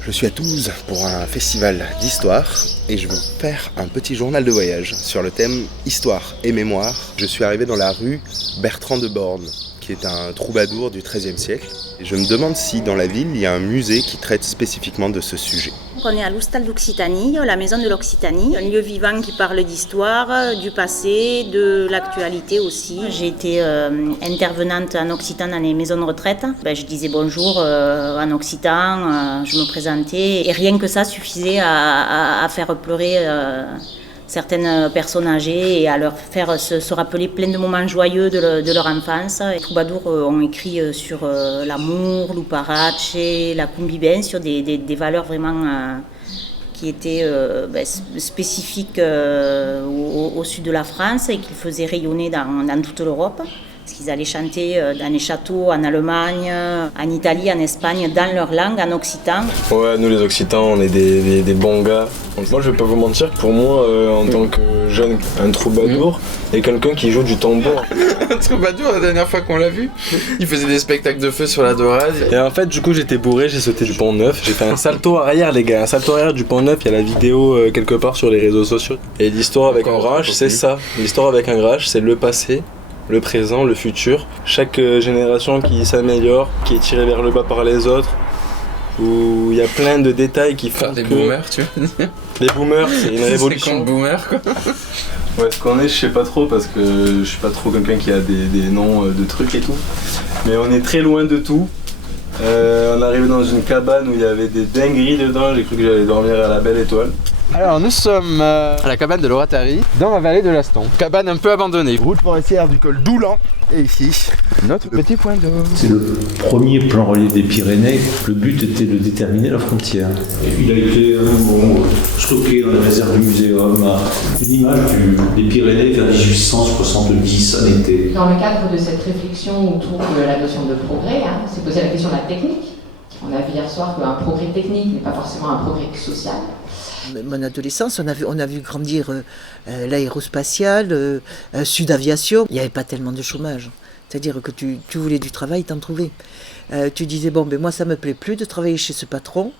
Je suis à Toulouse pour un festival d'histoire et je vais vous faire un petit journal de voyage sur le thème histoire et mémoire. Je suis arrivé dans la rue Bertrand de Born, qui est un troubadour du XIIIe siècle. Et je me demande si dans la ville, il y a un musée qui traite spécifiquement de ce sujet. On est à l'Hostal d'Occitanie, la maison de l'Occitanie, un lieu vivant qui parle d'histoire, du passé, de l'actualité aussi. J'ai été intervenante en occitan dans les maisons de retraite. Je disais bonjour en occitan, je me présentais et rien que ça suffisait à faire pleurer certaines personnes âgées et à leur faire se rappeler plein de moments joyeux de leur enfance. Les troubadours ont écrit sur l'amour, l'uparache, la cumbibène, sur des valeurs vraiment qui étaient spécifiques au sud de la France et qu'ils faisaient rayonner dans toute l'Europe. Parce qu'ils allaient chanter dans les châteaux en Allemagne, en Italie, en Espagne, dans leur langue, en occitan. Ouais, nous les occitans, on est des bons gars. Moi, je vais pas vous mentir, pour moi, en tant que jeune, un troubadour, et quelqu'un qui joue du tambour. Un troubadour, la dernière fois qu'on l'a vu, il faisait des spectacles de feu sur la Dorade. Et en fait, du coup, j'étais bourré, j'ai sauté du pont Neuf. J'ai fait un salto arrière, les gars. Un salto arrière du pont Neuf, il y a la vidéo quelque part sur les réseaux sociaux. Et l'histoire avec un grâche, c'est ça. L'histoire avec un grâche, c'est le passé, le présent, le futur. Chaque génération qui s'améliore, qui est tirée vers le bas par les autres, où il y a plein de détails qui font des boomers, tu veux dire. Les boomers, c'est une révolution. C'est comme boomer, quoi. Ouais, ce qu'on est, je sais pas trop, parce que je suis pas trop quelqu'un qui a des noms de trucs et tout. Mais on est très loin de tout. On est arrivé dans une cabane où il y avait des dingueries dedans, j'ai cru que j'allais dormir à la belle étoile. Alors nous sommes à la cabane de l'Oratari, dans la vallée de l'Aston. Cabane un peu abandonnée. Route forestière du col d'Oulan. Et ici, notre petit point d'eau. C'est le premier plan relief des Pyrénées. Le but était de déterminer la frontière. Il a été stocké dans les réserves du muséum. Une image des Pyrénées vers 1870 en été. Dans le cadre de cette réflexion autour de la notion de progrès, on s'est posé la question de la technique. On a vu hier soir qu'un progrès technique n'est pas forcément un progrès social. Mon adolescence, on a vu grandir l'aérospatiale, Sud Aviation. Il n'y avait pas tellement de chômage. C'est-à-dire que tu voulais du travail, t'en trouvais. Tu disais, moi ça me plaît plus de travailler chez ce patron.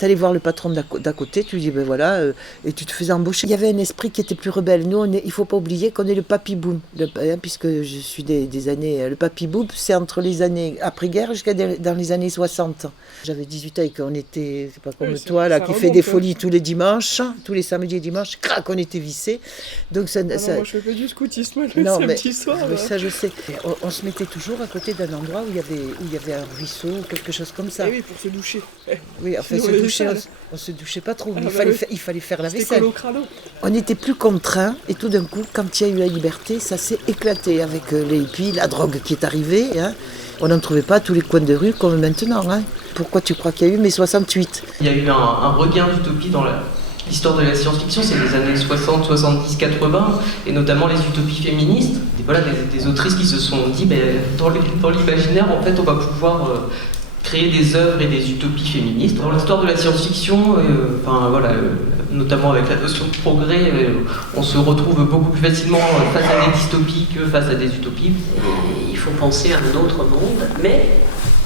Tu allais voir le patron d'à côté, tu lui dis voilà, et tu te faisais embaucher. Il y avait un esprit qui était plus rebelle. Nous, il ne faut pas oublier qu'on est le papy-boom, puisque je suis des années. Le papy-boom, c'est entre les années après-guerre jusqu'à dans les années 60. J'avais 18 ans et qu'on était, c'est pas comme toi là, qui fait des folies tous les dimanches, tous les samedis et dimanches, crac, on était vissés. Donc ça, moi je fais du scoutisme le samedi soir. Mais ça je sais. On se mettait toujours à côté d'un endroit où il y avait un ruisseau ou quelque chose comme ça. Et oui, pour se doucher. Oui, enfin, on se douchait pas trop, mais il fallait faire la vaisselle. Crado. On n'était plus contraints, et tout d'un coup, quand il y a eu la liberté, ça s'est éclaté avec les hippies, la drogue qui est arrivée. On n'en trouvait pas à tous les coins de rue comme maintenant. Pourquoi tu crois qu'il y a eu mai 68 ? Il y a eu un regain d'utopie dans l'histoire de la science-fiction, c'est les années 60, 70, 80, et notamment les utopies féministes. Et voilà, des autrices qui se sont dit, dans l'imaginaire, en fait, on va pouvoir créer des œuvres et des utopies féministes. Dans l'histoire de la science-fiction, notamment avec la notion de progrès, on se retrouve beaucoup plus facilement face à des dystopies que face à des utopies. Il faut penser à un autre monde, mais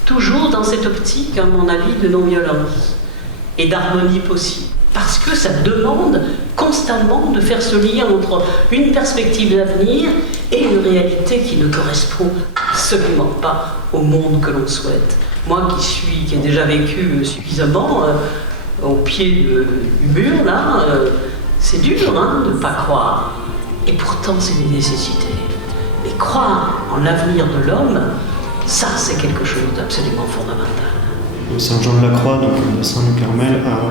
toujours dans cette optique, à mon avis, de non-violence et d'harmonie possible. Parce que ça demande constamment de faire ce lien entre une perspective d'avenir et une réalité qui ne correspond absolument pas au monde que l'on souhaite. Moi qui ai déjà vécu suffisamment au pied du mur, là, c'est dur de ne pas croire. Et pourtant, c'est une nécessité. Mais croire en l'avenir de l'homme, ça, c'est quelque chose d'absolument fondamental. Saint-Jean-de-la-Croix, donc le bassin du Carmel, a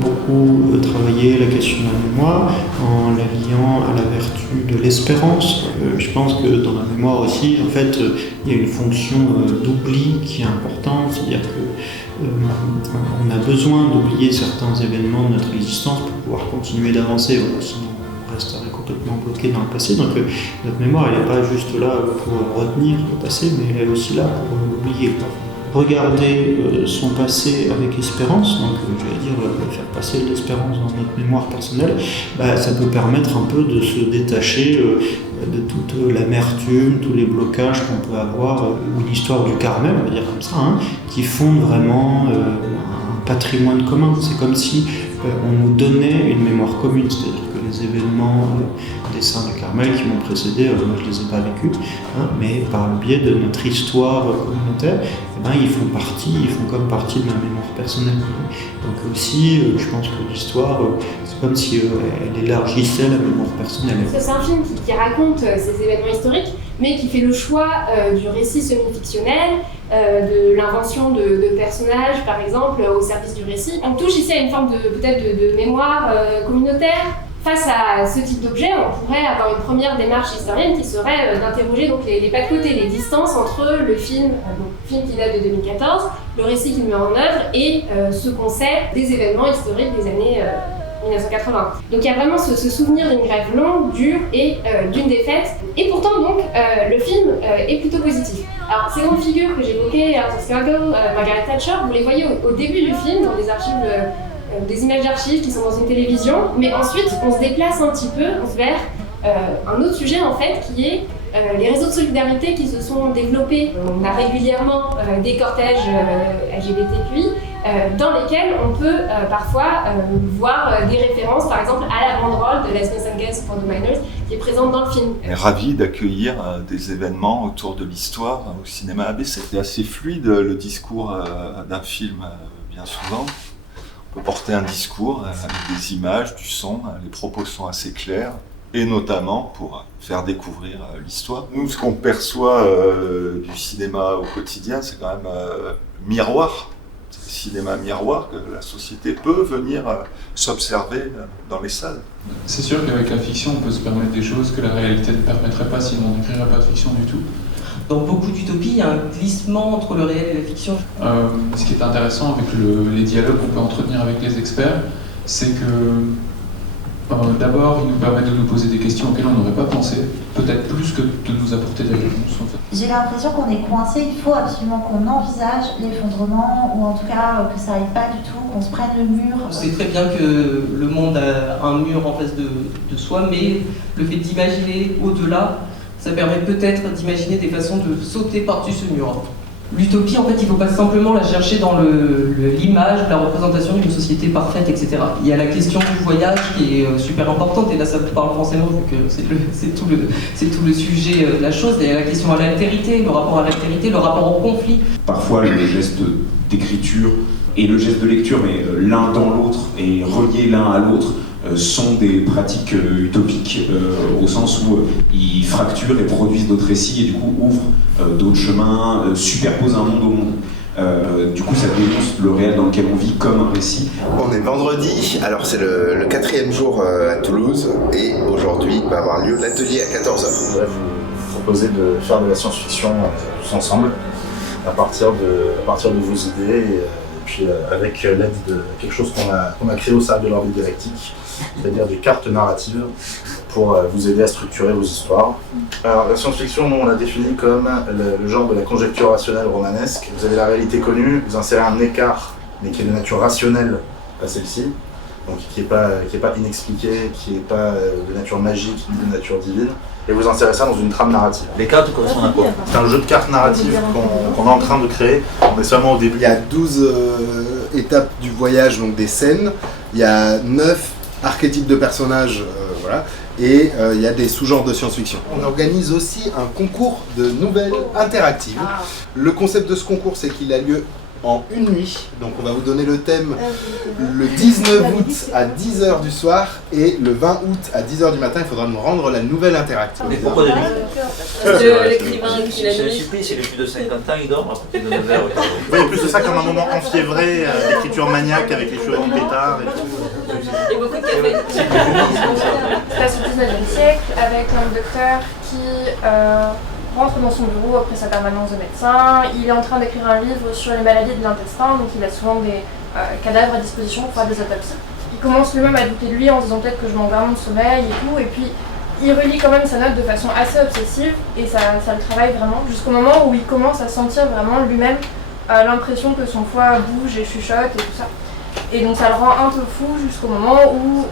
beaucoup travaillé la question de la mémoire en la liant à la vertu de l'espérance. Je pense que dans la mémoire aussi, en fait, il y a une fonction d'oubli qui est importante, c'est-à-dire que on a besoin d'oublier certains événements de notre existence pour pouvoir continuer d'avancer, sinon on resterait complètement bloqué dans le passé. Donc notre mémoire, elle n'est pas juste là pour retenir le passé, mais elle est aussi là pour l'oublier. regarder son passé avec espérance, donc j'allais dire faire passer de l'espérance dans notre mémoire personnelle, ça peut permettre un peu de se détacher de toute l'amertume, tous les blocages qu'on peut avoir, ou l'histoire du Carmel, on va dire comme ça, qui fondent vraiment un patrimoine commun. C'est comme si on nous donnait une mémoire commune, c'est-à-dire que les événements des saints du Carmel qui m'ont précédé, moi je les ai pas vécus, mais par le biais de notre histoire communautaire, ils font comme partie de ma mémoire personnelle. Donc aussi, je pense que l'histoire, c'est comme si elle élargissait la mémoire personnelle. C'est un film qui raconte ces événements historiques, mais qui fait le choix du récit semi-fictionnel, de l'invention de personnages, par exemple, au service du récit. On touche ici à une forme peut-être de mémoire communautaire. Face à ce type d'objet, on pourrait avoir une première démarche historienne qui serait d'interroger donc les pas de côté, les distances entre le film qui date de 2014, le récit qu'il met en œuvre et ce qu'on sait des événements historiques des années 1980. Donc il y a vraiment ce souvenir d'une grève longue, dure et d'une défaite. Et pourtant donc le film est plutôt positif. Alors ces grandes figures que j'évoquais, Arthur Scargill, Margaret Thatcher, vous les voyez au début du film dans des archives des images d'archives qui sont dans une télévision, mais ensuite on se déplace un petit peu vers un autre sujet en fait qui est les réseaux de solidarité qui se sont développés. On a régulièrement des cortèges LGBTQI dans lesquels on peut parfois voir des références par exemple à la banderole de Lesbians and Gays for the Minors qui est présente dans le film. On est ravis d'accueillir des événements autour de l'histoire au cinéma ABC. C'est assez fluide le discours d'un film bien souvent. On peut porter un discours avec des images, du son, les propos sont assez clairs, et notamment pour faire découvrir l'histoire. Nous, ce qu'on perçoit du cinéma au quotidien, c'est quand même miroir. C'est le cinéma miroir que la société peut venir s'observer dans les salles. C'est sûr qu'avec la fiction, on peut se permettre des choses que la réalité ne permettrait pas, sinon on n'écrirait pas de fiction du tout. Dans beaucoup d'utopies, il y a un glissement entre le réel et la fiction. Ce qui est intéressant avec les dialogues qu'on peut entretenir avec les experts, c'est que d'abord, ils nous permettent de nous poser des questions auxquelles on n'aurait pas pensé, peut-être plus que de nous apporter des réponses. En fait. J'ai l'impression qu'on est coincé, il faut absolument qu'on envisage l'effondrement, ou en tout cas que ça n'aille pas du tout, qu'on se prenne le mur. On sait très bien que le monde a un mur en face de soi, mais le fait d'imaginer au-delà, ça permet peut-être d'imaginer des façons de sauter par-dessus ce mur. L'utopie, en fait, il ne faut pas simplement la chercher dans l'image, la représentation d'une société parfaite, etc. Il y a la question du voyage qui est super importante, et là ça parle forcément vu que c'est tout le sujet de la chose. Il y a la question à l'altérité, le rapport à l'altérité, le rapport au conflit. Parfois le geste d'écriture et le geste de lecture, mais l'un dans l'autre et reliés l'un à l'autre, sont des pratiques utopiques au sens où ils fracturent et produisent d'autres récits et du coup ouvrent d'autres chemins, superposent un monde au monde. Du coup ça dénonce le réel dans lequel on vit comme un récit. On est vendredi, alors c'est le 4e jour à Toulouse et aujourd'hui va avoir lieu l'atelier à 14h. Je voudrais vous proposer de faire de la science-fiction tous ensemble à partir de vos idées et puis avec l'aide de quelque chose qu'on a créé au sein de l'ordre dialectique, c'est-à-dire des cartes narratives pour vous aider à structurer vos histoires. Alors la science-fiction, nous on l'a définie comme le genre de la conjecture rationnelle romanesque. Vous avez la réalité connue, vous insérez un écart, mais qui est de nature rationnelle à celle-ci, donc qui n'est pas inexpliqué, qui n'est pas de nature magique ni de nature divine, et vous insérez ça dans une trame narrative. Les cartes correspondent à quoi? C'est un jeu de cartes narratives qu'on est en train de créer. On est seulement au début. Il y a 12 étapes du voyage, donc des scènes. Il y a 9 archétypes de personnages, voilà. Et il y a des sous-genres de science-fiction. On organise aussi un concours de nouvelles interactives. Le concept de ce concours, c'est qu'il a lieu en une nuit. Donc on va vous donner le thème le 19 août à 10h du soir et le 20 août à 10h du matin, il faudra nous rendre la nouvelle interactive. Et pourquoi de nuit? Parce que l'écrivain qui l'a nuit. S'il est plus de 50 ans, il dort à partir de 9h. Vous voyez plus de ça comme un moment enfiévré, d'écriture maniaque avec les cheveux en pétard et tout. Et beaucoup de café. C'est passe au 19e siècle avec un docteur qui rentre dans son bureau après sa permanence de médecin. Il est en train d'écrire un livre sur les maladies de l'intestin, donc il a souvent des cadavres à disposition pour faire des autopsies. Il commence lui-même à douter de lui en se disant peut-être que je manque vraiment de sommeil et tout, et puis il relit quand même sa note de façon assez obsessive et ça le travaille vraiment jusqu'au moment où il commence à sentir vraiment lui-même a l'impression que son foie bouge et chuchote et tout ça. Et donc ça le rend un peu fou jusqu'au moment où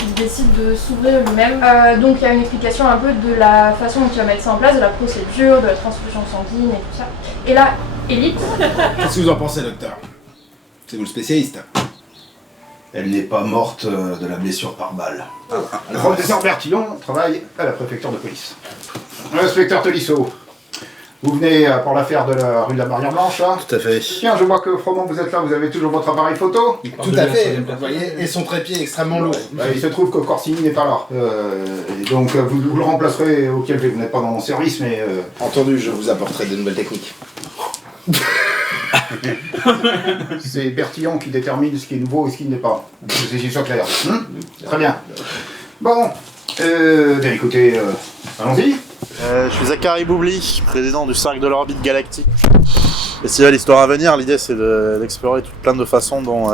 il décide de s'ouvrir lui-même. Donc il y a une explication un peu de la façon dont il va mettre ça en place, de la procédure, de la transfusion sanguine et tout ça. Et là, Élite. Qu'est-ce que vous en pensez, docteur? C'est vous le spécialiste. Elle n'est pas morte de la blessure par balle. Le professeur Bertillon travaille à la préfecture de police. Inspecteur Tolisso, vous venez pour l'affaire de la rue de la Barrière Blanche, là? Tout à fait. Tiens, je vois que Froment, vous êtes là, vous avez toujours votre appareil photo? Tout à fait, vous voyez, et son trépied extrêmement lourd. Il se trouve que Corsini n'est pas là. Et donc vous le remplacerez au pied, vous n'êtes pas dans mon service, mais... Entendu, je vous apporterai de nouvelles techniques. C'est Bertillon qui détermine ce qui est nouveau et ce qui n'est pas. Que c'est soit clair. Très bien. Bon, bien écoutez, allons-y. Je suis Zachary Boubli, président du Cercle de l'Orbite Galactique. Festival Histoire à venir, l'idée c'est d'explorer plein de façons dont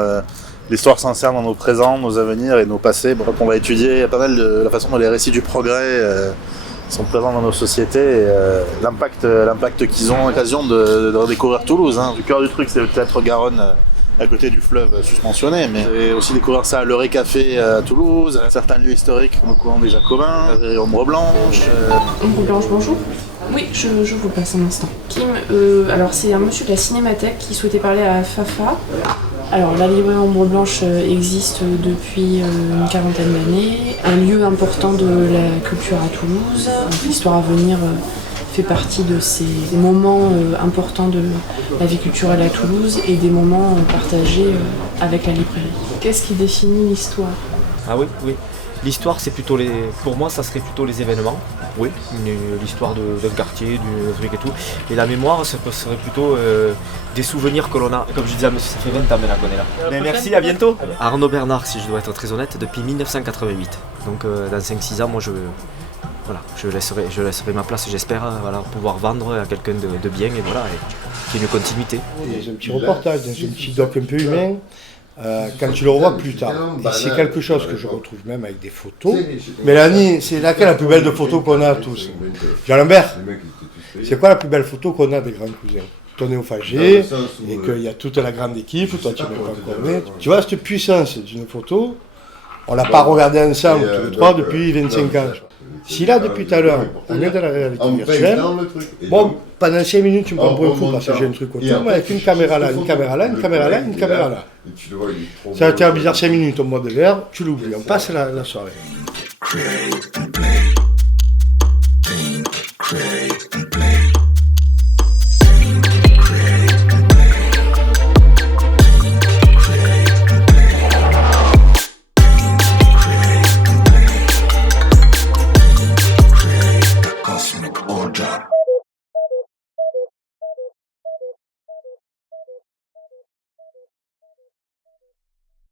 l'histoire s'insère dans nos présents, nos avenirs et nos passés. Donc on va étudier pas mal de la façon dont les récits du progrès sont présents dans nos sociétés et l'impact qu'ils ont l'occasion de redécouvrir Toulouse. Le cœur du truc c'est le théâtre Garonne à côté du fleuve susmentionné, mais c'est aussi découvrir ça à l'Euré Café à Toulouse, certains lieux historiques comme le couvent des Jacobins, Ombre Blanche. Ombre Blanche, bonjour. Oui, je vous le passe un instant. Kim, alors c'est un monsieur de la Cinémathèque qui souhaitait parler à Fafa. Alors la librairie Ombre Blanche existe depuis une quarantaine d'années, un lieu important de la culture à Toulouse. L'Histoire à venir fait partie de ces moments importants de la vie culturelle à Toulouse et des moments partagés avec la librairie. Qu'est-ce qui définit l'histoire? Ah oui. L'histoire, c'est plutôt pour moi, ça serait plutôt les événements. Oui, l'histoire d'un quartier, du truc et tout. Et la mémoire, ça serait plutôt des souvenirs que l'on a. Comme je disais à monsieur, ça fait 20 ans maintenant qu'on est là. Mais merci, à bientôt. Arnaud Bernard, si je dois être très honnête, depuis 1988. Donc dans 5-6 ans, moi je laisserai ma place, j'espère, pouvoir vendre à quelqu'un de bien et voilà, et qu'il y ait une continuité. C'est un petit reportage, c'est un petit doc un peu humain. Quand tu le revois plus tard, et c'est quelque chose que je retrouve même avec des photos. Mélanie, c'est laquelle la plus belle de photos qu'on a tous? Jean Lambert, c'est quoi la plus belle photo qu'on a des grands cousins? Ton néophagé, et qu'il y a toute la grande équipe, toi tu n'es pas encore né. Tu vois cette puissance d'une photo, on l'a pas regardé ensemble tous les trois depuis 25 ans. Si là, depuis tout à l'heure, on est dans la réalité virtuelle, bon, pendant 5 minutes, tu me prends pour un fou parce que j'ai un truc autour, mais avec une caméra là, une caméra là, une caméra là, une caméra là. Ça va te faire bizarre 5 minutes au mode vert, tu l'oublies, on passe la soirée.